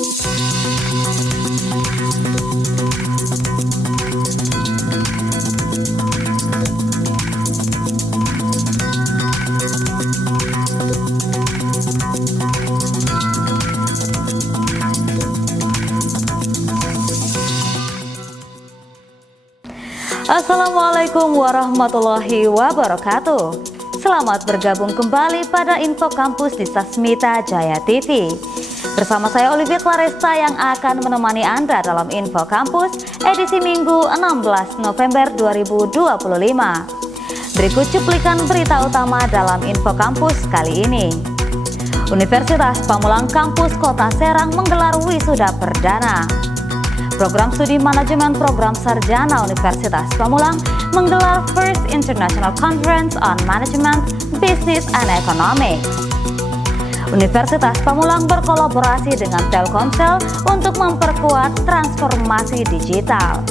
Assalamualaikum warahmatullahi wabarakatuh. Selamat bergabung kembali pada Info Kampus di Sasmita Jaya TV. Bersama saya Olivia Claresta yang akan menemani Anda dalam Info Kampus edisi Minggu 16 November 2025. Berikut cuplikan berita utama dalam Info Kampus kali ini. Universitas Pamulang Kampus Kota Serang menggelar wisuda perdana. Program Studi Manajemen Program Sarjana Universitas Pamulang menggelar First International Conference on Management, Business and Economics. Universitas Pamulang berkolaborasi dengan Telkomsel untuk memperkuat transformasi digital.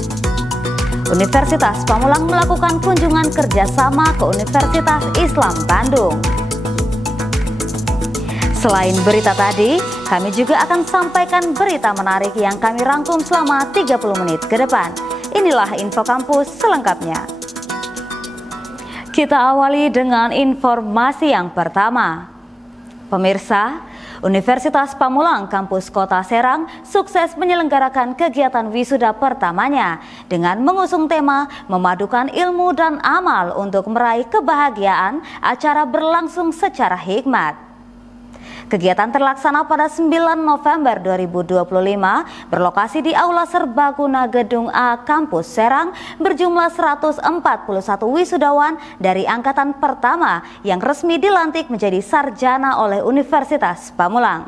Universitas Pamulang melakukan kunjungan kerjasama ke Universitas Islam Bandung. Selain berita tadi, kami juga akan sampaikan berita menarik yang kami rangkum selama 30 menit ke depan. Inilah Info Kampus selengkapnya. Kita awali dengan informasi yang pertama. Pemirsa, Universitas Pamulang Kampus Kota Serang sukses menyelenggarakan kegiatan wisuda pertamanya dengan mengusung tema memadukan ilmu dan amal untuk meraih kebahagiaan. Acara berlangsung secara hikmat. Kegiatan terlaksana pada 9 November 2025 berlokasi di Aula Serbaguna Gedung A Kampus Serang berjumlah 141 wisudawan dari angkatan pertama yang resmi dilantik menjadi sarjana oleh Universitas Pamulang.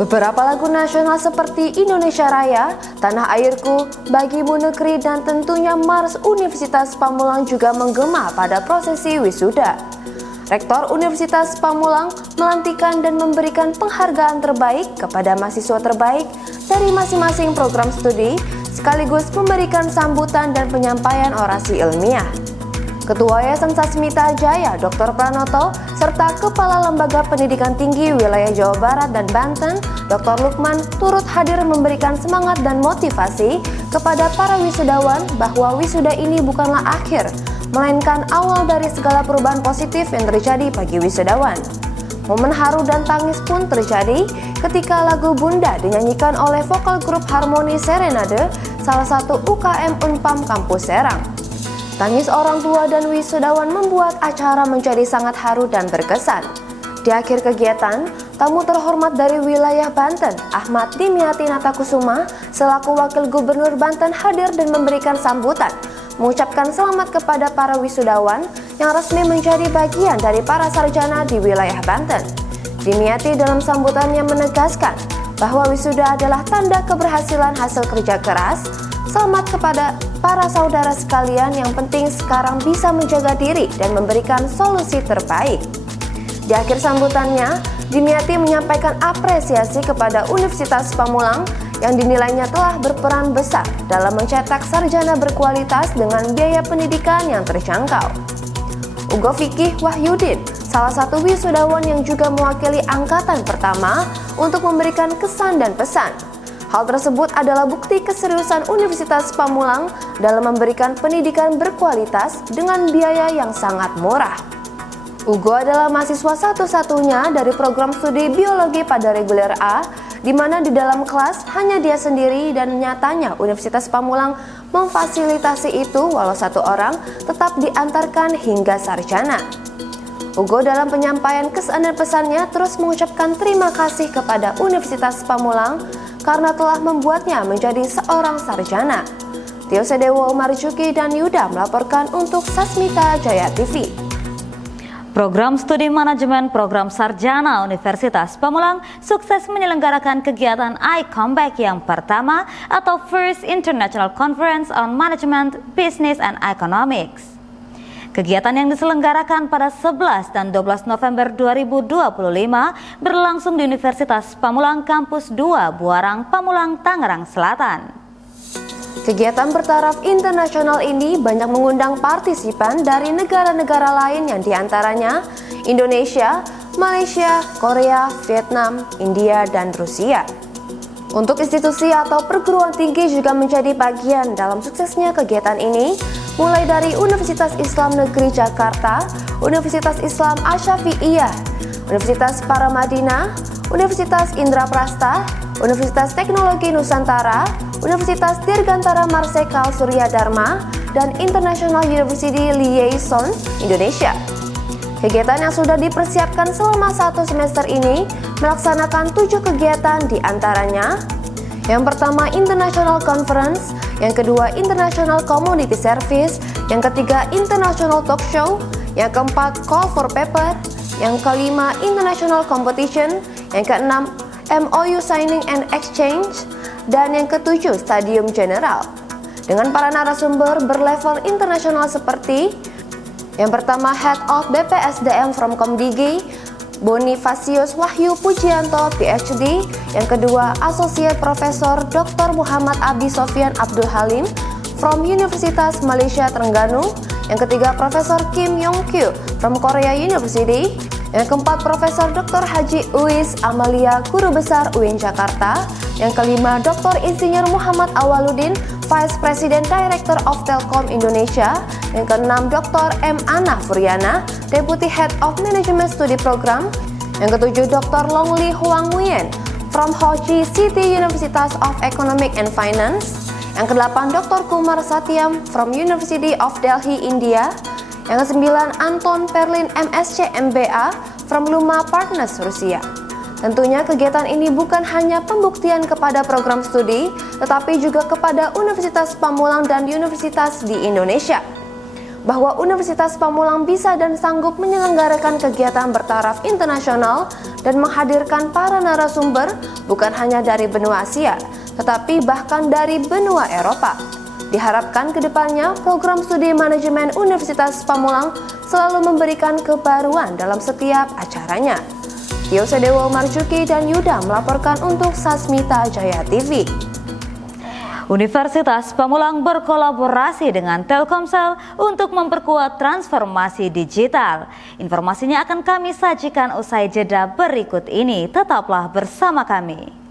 Beberapa lagu nasional seperti Indonesia Raya, Tanah Airku, Bagimu Negeri, dan tentunya Mars Universitas Pamulang juga menggema pada prosesi wisuda. Rektor Universitas Pamulang melantikan dan memberikan penghargaan terbaik kepada mahasiswa terbaik dari masing-masing program studi, sekaligus memberikan sambutan dan penyampaian orasi ilmiah. Ketua Yayasan Sasmita Jaya, Dr. Pranoto, serta Kepala Lembaga Pendidikan Tinggi Wilayah Jawa Barat dan Banten, Dr. Lukman, turut hadir memberikan semangat dan motivasi kepada para wisudawan bahwa wisuda ini bukanlah akhir, melainkan awal dari segala perubahan positif yang terjadi bagi wisudawan. Momen haru dan tangis pun terjadi ketika lagu Bunda dinyanyikan oleh vokal grup Harmoni Serenade, salah satu UKM Unpam Kampus Serang. Tangis orang tua dan wisudawan membuat acara menjadi sangat haru dan berkesan. Di akhir kegiatan, tamu terhormat dari wilayah Banten, Ahmad Dimyati Natakusuma, selaku Wakil Gubernur Banten hadir dan memberikan sambutan, mengucapkan selamat kepada para wisudawan yang resmi menjadi bagian dari para sarjana di wilayah Banten. Dimyati dalam sambutannya menegaskan bahwa wisuda adalah tanda keberhasilan hasil kerja keras. Selamat kepada para saudara sekalian, yang penting sekarang bisa menjaga diri dan memberikan solusi terbaik. Di akhir sambutannya, Dimyati menyampaikan apresiasi kepada Universitas Pamulang yang dinilainya telah berperan besar dalam mencetak sarjana berkualitas dengan biaya pendidikan yang terjangkau. Ugo Fikih Wahyudin, salah satu wisudawan yang juga mewakili angkatan pertama, untuk memberikan kesan dan pesan. Hal tersebut adalah bukti keseriusan Universitas Pamulang dalam memberikan pendidikan berkualitas dengan biaya yang sangat murah. Ugo adalah mahasiswa satu-satunya dari program studi biologi pada reguler A, di mana di dalam kelas hanya dia sendiri, dan nyatanya Universitas Pamulang memfasilitasi itu walau satu orang tetap diantarkan hingga sarjana. Ugo dalam penyampaian kesan dan pesannya terus mengucapkan terima kasih kepada Universitas Pamulang karena telah membuatnya menjadi seorang sarjana. Tio Sedewo, Marjuki, dan Yuda melaporkan untuk Sasmita Jaya TV. Program Studi Manajemen Program Sarjana Universitas Pamulang sukses menyelenggarakan kegiatan I-Comeback yang pertama atau First International Conference on Management, Business and Economics. Kegiatan yang diselenggarakan pada 11 dan 12 November 2025 berlangsung di Universitas Pamulang Kampus 2 Buarang, Pamulang, Tangerang Selatan. Kegiatan bertaraf internasional ini banyak mengundang partisipan dari negara-negara lain yang diantaranya Indonesia, Malaysia, Korea, Vietnam, India, dan Rusia. Untuk institusi atau perguruan tinggi juga menjadi bagian dalam suksesnya kegiatan ini, mulai dari Universitas Islam Negeri Jakarta, Universitas Islam Asy-Syafi'iyah, Universitas Paramadina, Universitas Indraprasta, Universitas Teknologi Nusantara, Universitas Dirgantara Marsekal Surya Dharma, dan International University Liaison Indonesia. Kegiatan yang sudah dipersiapkan selama 1 semester ini melaksanakan 7 kegiatan di antaranya. Yang pertama International Conference, yang kedua International Community Service, yang ketiga International Talk Show, yang keempat Call for Paper, yang kelima International Competition, yang keenam MOU Signing and Exchange, dan yang ketujuh Stadium General. Dengan para narasumber berlevel internasional seperti yang pertama Head of BPSDM from Komdigi, Bonifasius Wahyu Pujianto, PhD. Yang kedua Associate Professor Dr. Muhammad Abi Sofyan Abdul Halim from Universitas Malaysia Terengganu. Yang ketiga Profesor Kim Yong Kyu from Korea University. Yang keempat Profesor Dr. Haji Uis Amalia, Guru Besar UIN Jakarta. Yang kelima Dr. Insinyur Muhammad Awaludin, Vice President Director of Telkom Indonesia. Yang keenam Dr. M. Ana Furiana, Deputy Head of Management Study Program. Yang ketujuh Dr. Longli Huang Nguyen from Ho Chi City University of Economic and Finance. Yang kedelapan Dr. Kumar Satyam from University of Delhi, India. Yang kesembilan Anton Perlin MSc MBA from Luma Partners Rusia. Tentunya kegiatan ini bukan hanya pembuktian kepada program studi, tetapi juga kepada Universitas Pamulang dan universitas di Indonesia, bahwa Universitas Pamulang bisa dan sanggup menyelenggarakan kegiatan bertaraf internasional dan menghadirkan para narasumber bukan hanya dari benua Asia, tetapi bahkan dari benua Eropa. Diharapkan kedepannya program studi manajemen Universitas Pamulang selalu memberikan kebaruan dalam setiap acaranya. Tio Sedewo Marjuki dan Yuda melaporkan untuk Sasmita Jaya TV. Universitas Pamulang berkolaborasi dengan Telkomsel untuk memperkuat transformasi digital. Informasinya akan kami sajikan usai jeda berikut ini. Tetaplah bersama kami.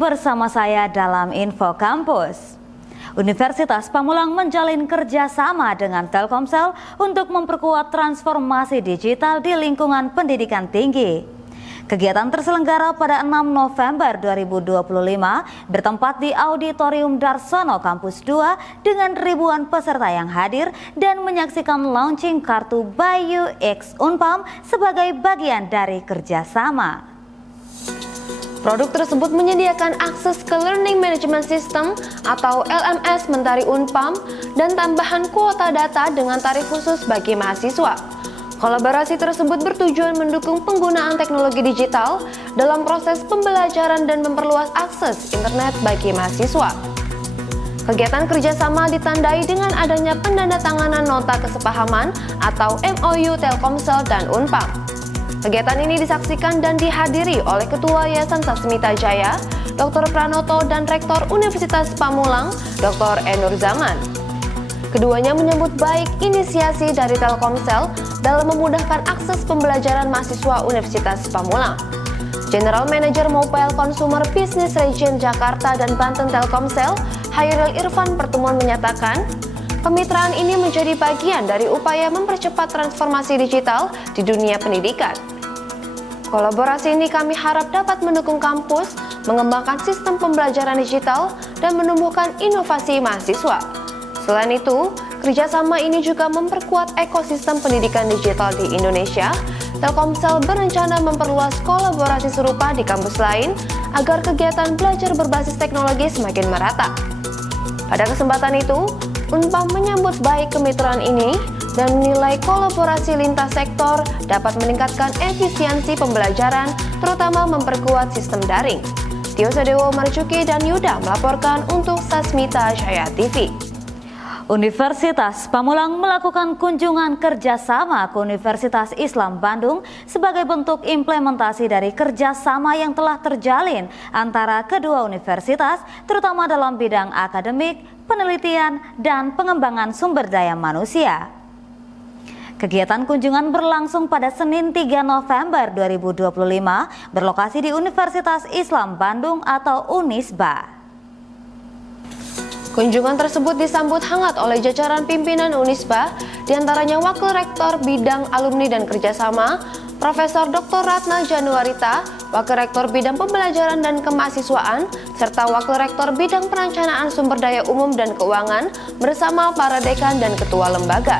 bersama saya dalam Info Kampus. Universitas Pamulang menjalin kerjasama dengan Telkomsel untuk memperkuat transformasi digital di lingkungan pendidikan tinggi. Kegiatan terselenggara pada 6 November 2025 bertempat di Auditorium Darsono Kampus 2 dengan ribuan peserta yang hadir dan menyaksikan launching kartu Bayu X Unpam sebagai bagian dari kerjasama. Produk tersebut menyediakan akses ke Learning Management System atau LMS Mentari Unpam dan tambahan kuota data dengan tarif khusus bagi mahasiswa. Kolaborasi tersebut bertujuan mendukung penggunaan teknologi digital dalam proses pembelajaran dan memperluas akses internet bagi mahasiswa. Kegiatan kerjasama ditandai dengan adanya penandatanganan nota kesepahaman atau MOU Telkomsel dan Unpam. Kegiatan ini disaksikan dan dihadiri oleh Ketua Yayasan Sasmita Jaya, Dr. Pranoto dan Rektor Universitas Pamulang, Dr. Nur Zaman. Keduanya menyambut baik inisiasi dari Telkomsel dalam memudahkan akses pembelajaran mahasiswa Universitas Pamulang. General Manager Mobile Consumer Business Region Jakarta dan Banten Telkomsel, Hairil Irfan Pertemuan menyatakan, kemitraan ini menjadi bagian dari upaya mempercepat transformasi digital di dunia pendidikan. Kolaborasi ini kami harap dapat mendukung kampus, mengembangkan sistem pembelajaran digital, dan menumbuhkan inovasi mahasiswa. Selain itu, kerjasama ini juga memperkuat ekosistem pendidikan digital di Indonesia. Telkomsel berencana memperluas kolaborasi serupa di kampus lain agar kegiatan belajar berbasis teknologi semakin merata. Pada kesempatan itu, Unpam menyambut baik kemitraan ini dan menilai kolaborasi lintas sektor dapat meningkatkan efisiensi pembelajaran, terutama memperkuat sistem daring. Tio Sadewo Marcuki dan Yuda melaporkan untuk Sasmita Jaya TV. Universitas Pamulang melakukan kunjungan kerjasama ke Universitas Islam Bandung sebagai bentuk implementasi dari kerjasama yang telah terjalin antara kedua universitas, terutama dalam bidang akademik, penelitian, dan pengembangan sumber daya manusia. Kegiatan kunjungan berlangsung pada Senin 3 November 2025 berlokasi di Universitas Islam Bandung atau Unisba. Kunjungan tersebut disambut hangat oleh jajaran pimpinan Unisba, diantaranya Wakil Rektor Bidang Alumni dan Kerjasama, Profesor Dr. Ratna Januarita, Wakil Rektor Bidang Pembelajaran dan Kemahasiswaan, serta Wakil Rektor Bidang Perencanaan Sumber Daya Umum dan Keuangan bersama para dekan dan ketua lembaga.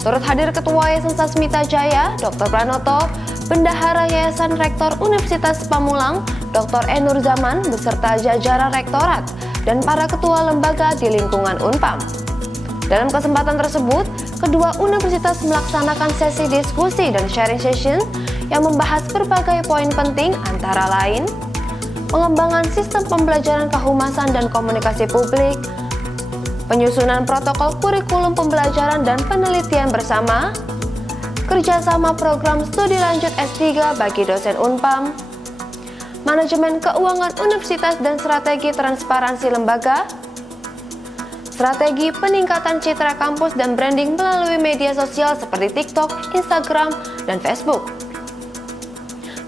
Turut hadir Ketua Yayasan Sasmita Jaya, Dr. Pranoto, Bendahara Yayasan Rektor Universitas Pamulang, Dr. Nur Zaman, beserta jajaran rektorat, dan para ketua lembaga di lingkungan Unpam. Dalam kesempatan tersebut, kedua universitas melaksanakan sesi diskusi dan sharing session yang membahas berbagai poin penting antara lain pengembangan sistem pembelajaran kehumasan dan komunikasi publik, penyusunan protokol kurikulum pembelajaran dan penelitian bersama, kerjasama program studi lanjut S3 bagi dosen Unpam, manajemen keuangan universitas dan strategi transparansi lembaga, strategi peningkatan citra kampus dan branding melalui media sosial seperti TikTok, Instagram, dan Facebook,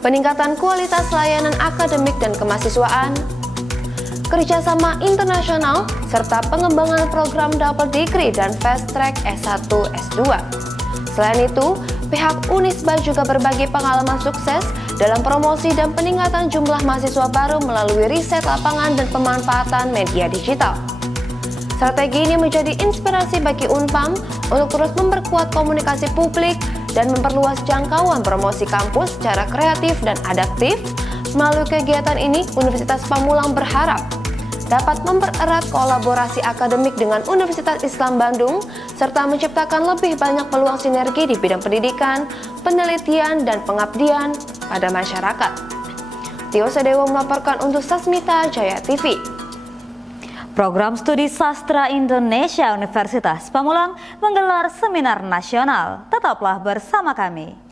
peningkatan kualitas layanan akademik dan kemahasiswaan, kerjasama internasional, serta pengembangan program double degree dan fast track S1, S2. Selain itu, pihak Unisba juga berbagi pengalaman sukses dalam promosi dan peningkatan jumlah mahasiswa baru melalui riset lapangan dan pemanfaatan media digital. Strategi ini menjadi inspirasi bagi Unpam untuk terus memperkuat komunikasi publik dan memperluas jangkauan promosi kampus secara kreatif dan adaptif. Melalui kegiatan ini, Universitas Pamulang berharap dapat mempererat kolaborasi akademik dengan Universitas Islam Bandung, serta menciptakan lebih banyak peluang sinergi di bidang pendidikan, penelitian, dan pengabdian pada masyarakat. Tio Sadewo melaporkan untuk Sasmita Jaya TV. Program Studi Sastra Indonesia Universitas Pamulang menggelar seminar nasional. Tetaplah bersama kami.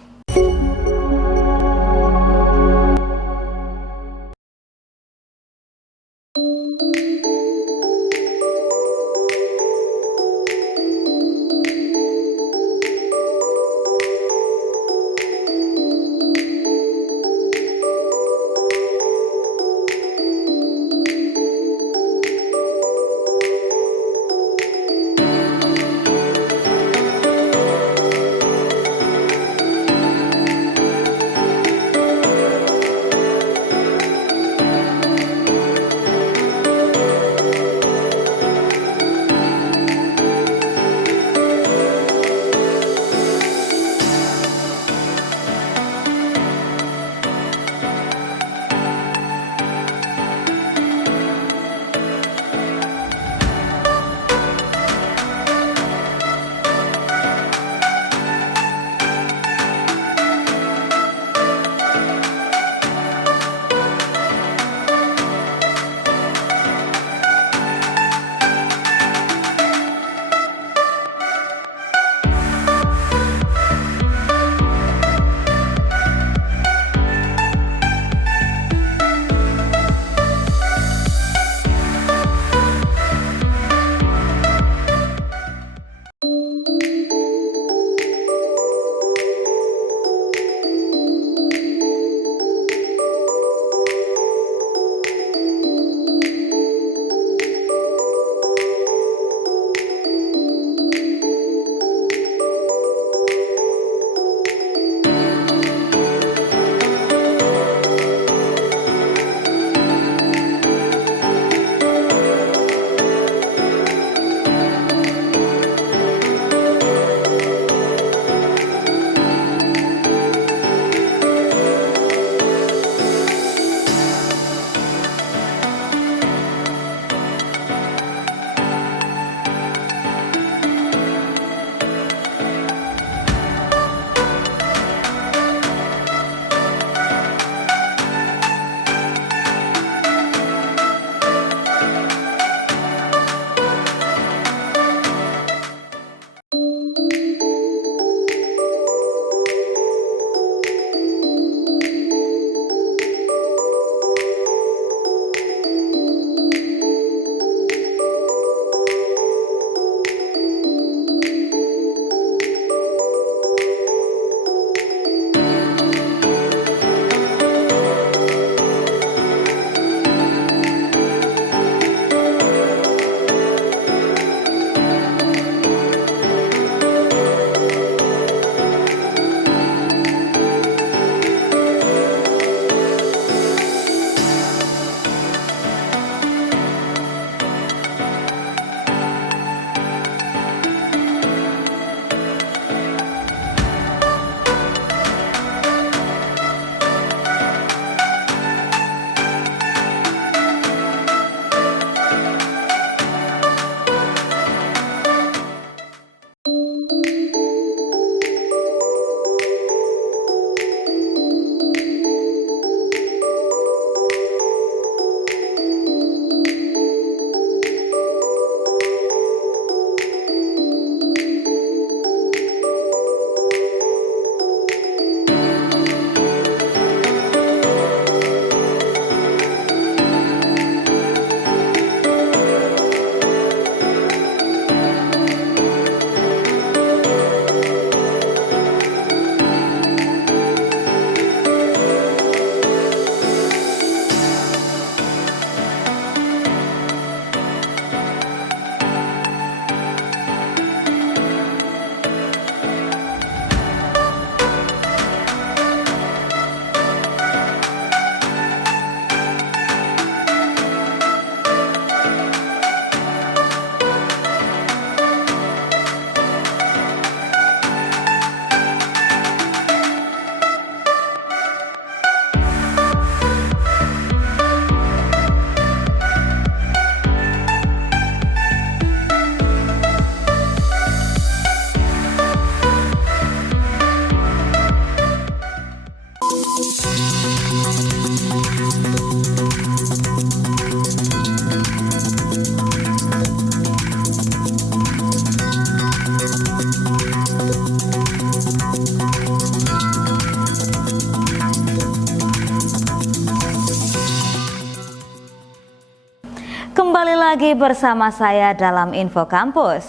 lagi bersama saya dalam Info Kampus.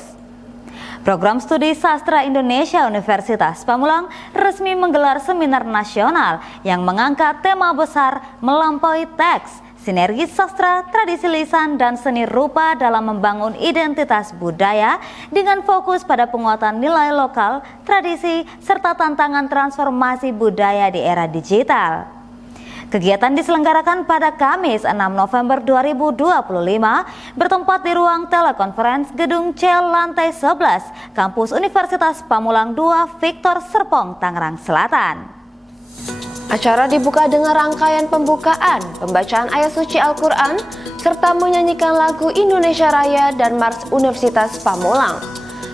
Program Studi Sastra Indonesia Universitas Pamulang resmi menggelar seminar nasional yang mengangkat tema besar melampaui teks, sinergi sastra, tradisi lisan, dan seni rupa dalam membangun identitas budaya dengan fokus pada penguatan nilai lokal, tradisi, serta tantangan transformasi budaya di era digital. Kegiatan diselenggarakan pada Kamis 6 November 2025 bertempat di ruang telekonferensi Gedung C lantai 11 Kampus Universitas Pamulang 2 Victor Serpong, Tangerang Selatan. Acara dibuka dengan rangkaian pembukaan, pembacaan ayat suci Al-Quran, serta menyanyikan lagu Indonesia Raya dan Mars Universitas Pamulang.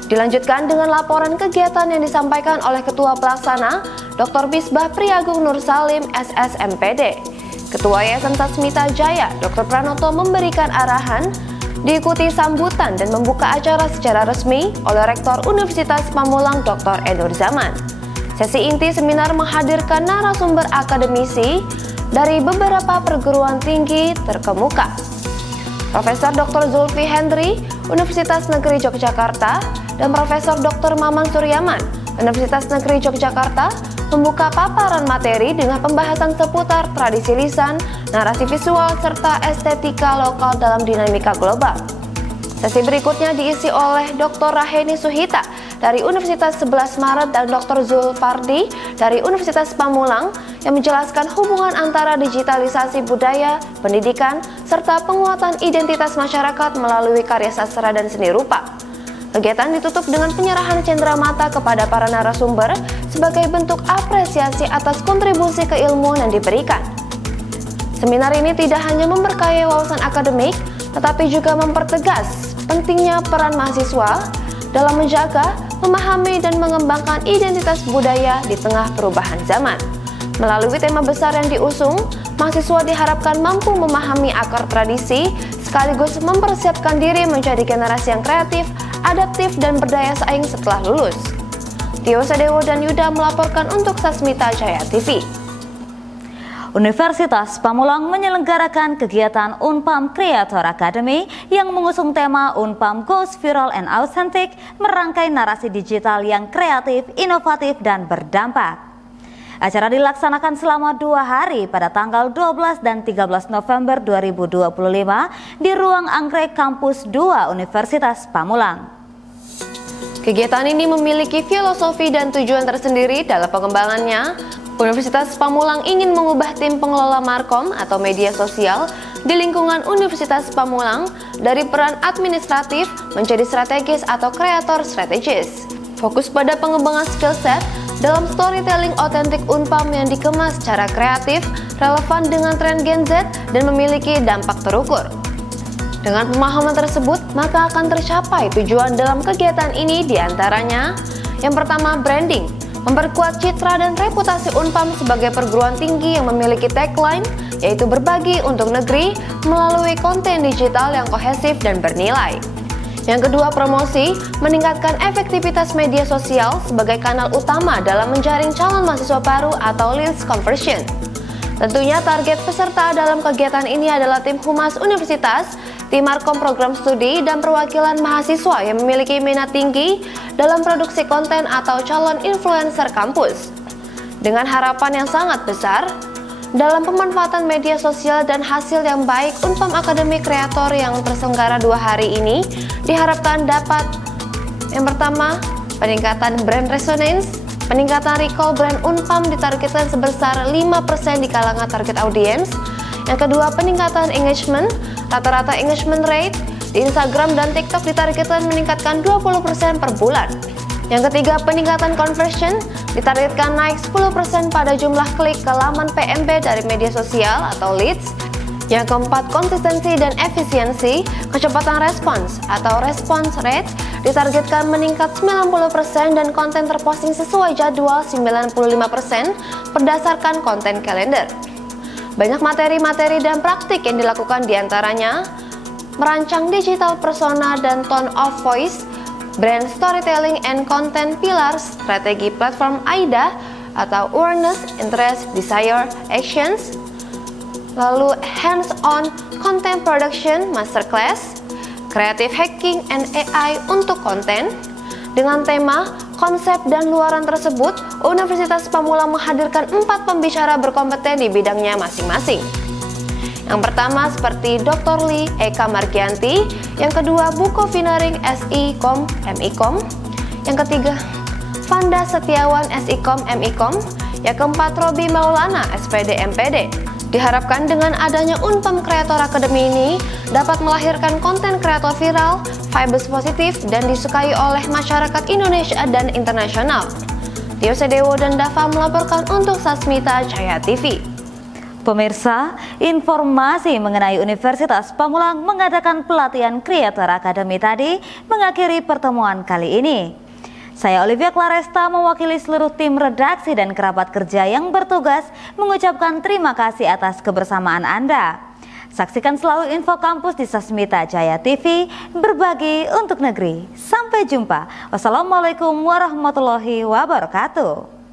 Dilanjutkan dengan laporan kegiatan yang disampaikan oleh Ketua Pelaksana Dr. Misbah Priagung Nur Salim, SSMPD. Ketua Yayasan Sasmita Jaya, Dr. Pranoto memberikan arahan, diikuti sambutan dan membuka acara secara resmi oleh Rektor Universitas Pamulang Dr. Enur Zaman. Sesi inti seminar menghadirkan narasumber akademisi dari beberapa perguruan tinggi terkemuka. Profesor Dr. Zulfi Hendri, Universitas Negeri Yogyakarta, dan Profesor Dr. Maman Suryaman, Universitas Negeri Yogyakarta, membuka paparan materi dengan pembahasan seputar tradisi lisan, narasi visual, serta estetika lokal dalam dinamika global. Sesi berikutnya diisi oleh Dr. Raheni Suhita dari Universitas 11 Maret dan Dr. Zulfardi dari Universitas Pamulang yang menjelaskan hubungan antara digitalisasi budaya, pendidikan, serta penguatan identitas masyarakat melalui karya sastra dan seni rupa. Kegiatan ditutup dengan penyerahan cenderamata kepada para narasumber sebagai bentuk apresiasi atas kontribusi keilmuan yang diberikan. Seminar ini tidak hanya memperkaya wawasan akademik, tetapi juga mempertegas pentingnya peran mahasiswa dalam menjaga, memahami, dan mengembangkan identitas budaya di tengah perubahan zaman. Melalui tema besar yang diusung, mahasiswa diharapkan mampu memahami akar tradisi, sekaligus mempersiapkan diri menjadi generasi yang kreatif, adaptif, dan berdaya saing setelah lulus. Tio Sadewo dan Yuda melaporkan untuk Sasmita Jaya TV. Universitas Pamulang menyelenggarakan kegiatan Unpam Creator Academy yang mengusung tema Unpam Goes Viral and Authentic, merangkai narasi digital yang kreatif, inovatif, dan berdampak. Acara dilaksanakan selama 2 hari pada tanggal 12 dan 13 November 2025 di Ruang Anggrek Kampus 2 Universitas Pamulang. Kegiatan ini memiliki filosofi dan tujuan tersendiri dalam pengembangannya. Universitas Pamulang ingin mengubah tim pengelola Markom atau media sosial di lingkungan Universitas Pamulang dari peran administratif menjadi strategis atau kreator strategis. Fokus pada pengembangan skill set dalam storytelling otentik Unpam yang dikemas secara kreatif, relevan dengan tren Gen Z, dan memiliki dampak terukur. Dengan pemahaman tersebut, maka akan tercapai tujuan dalam kegiatan ini, diantaranya yang pertama, branding, memperkuat citra dan reputasi Unpam sebagai perguruan tinggi yang memiliki tagline, yaitu berbagi untuk negeri melalui konten digital yang kohesif dan bernilai. Yang kedua, promosi, meningkatkan efektivitas media sosial sebagai kanal utama dalam menjaring calon mahasiswa baru atau leads conversion. Tentunya target peserta dalam kegiatan ini adalah tim Humas Universitas, tim Markom Program Studi, dan perwakilan mahasiswa yang memiliki minat tinggi dalam produksi konten atau calon influencer kampus. Dengan harapan yang sangat besar, dalam pemanfaatan media sosial dan hasil yang baik, Unpam Academy Creator yang terselenggara 2 hari ini diharapkan dapat yang pertama, peningkatan brand resonance, peningkatan recall brand Unpam ditargetkan sebesar 5% di kalangan target audiens. Yang kedua, peningkatan engagement, rata-rata engagement rate di Instagram dan TikTok ditargetkan meningkatkan 20% per bulan. Yang ketiga, peningkatan conversion ditargetkan naik 10% pada jumlah klik ke laman PMB dari media sosial atau leads. Yang keempat, konsistensi dan efisiensi, kecepatan respons atau response rate ditargetkan meningkat 90% dan konten terposting sesuai jadwal 95% berdasarkan konten kalender. Banyak materi-materi dan praktik yang dilakukan, diantaranya merancang digital persona dan tone of voice, brand storytelling and content pillars, strategi platform AIDA atau awareness, interest, desire, actions, lalu hands-on content production masterclass, Creative Hacking and AI untuk konten. Dengan tema, konsep, dan luaran tersebut, Universitas Pamulang menghadirkan 4 pembicara berkompeten di bidangnya masing-masing. Yang pertama seperti Dr. Lee Eka Margianti, yang kedua Buko Finaring SI.Com MI.Com, yang ketiga Vanda Setiawan SI.Com MI.Com, yang keempat Robi Maulana SPD MPD. Diharapkan dengan adanya Unpam Creator Academy ini dapat melahirkan konten kreator viral, vibes positif, dan disukai oleh masyarakat Indonesia dan internasional. Tio Sedewo dan Dava melaporkan untuk Sasmita Jaya TV. Pemirsa, informasi mengenai Universitas Pamulang mengadakan pelatihan Creator Academy tadi mengakhiri pertemuan kali ini. Saya Olivia Claresta mewakili seluruh tim redaksi dan kerabat kerja yang bertugas mengucapkan terima kasih atas kebersamaan Anda. Saksikan selalu info kampus di Sasmita Jaya TV, berbagi untuk negeri. Sampai jumpa. Wassalamualaikum warahmatullahi wabarakatuh.